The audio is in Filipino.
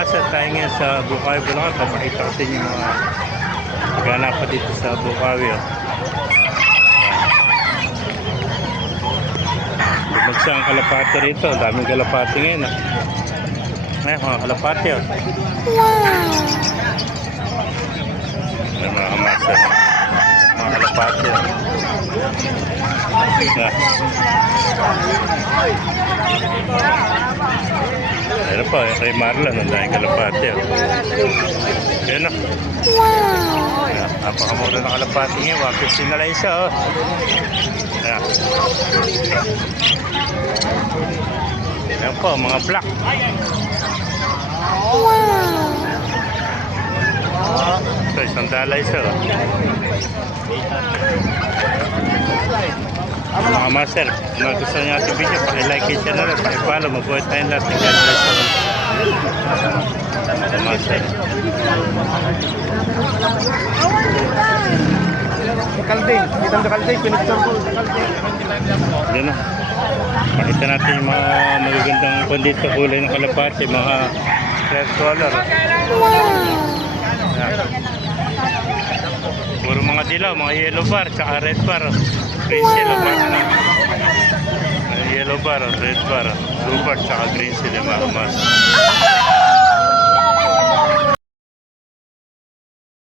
master, tayo ngayon sa Bukawi, Bulacan. Papakita ko sa inyo yung mga ganap pa dito sa Bukawi. Oh. Bumagsa ang kalapate rito. Daming kalapate ngayon. Oh. Ay, mga kalapate. Oh. May mga master. Mga kalapate. Oh. Yeah. Pero po, kay Marlon, ang daming kalapate. Oh. Yan o. Wow! Napakamura na kalapate ngayon. 150 na lang isa. Oh. Yan. Yan po, mga black. Wow! Ito, isang dala isa. Oh. Mga master, kung nagustuhan niyo ating video, pakilike and channel at pakipalo. Mabuhay tayong lahat ng God bless you. Mga master. Kalding, kitang kalding, pinicture ko kalding. Yan na. Pakita natin yung mga magagandang pandito kulay ng kalapate, mga red color. Puro mga dilaw, mga yellow bar, tsaka red bar. Green yellow bar. Yellow bar, red bar, blue bar, tsaka green sila mga mas.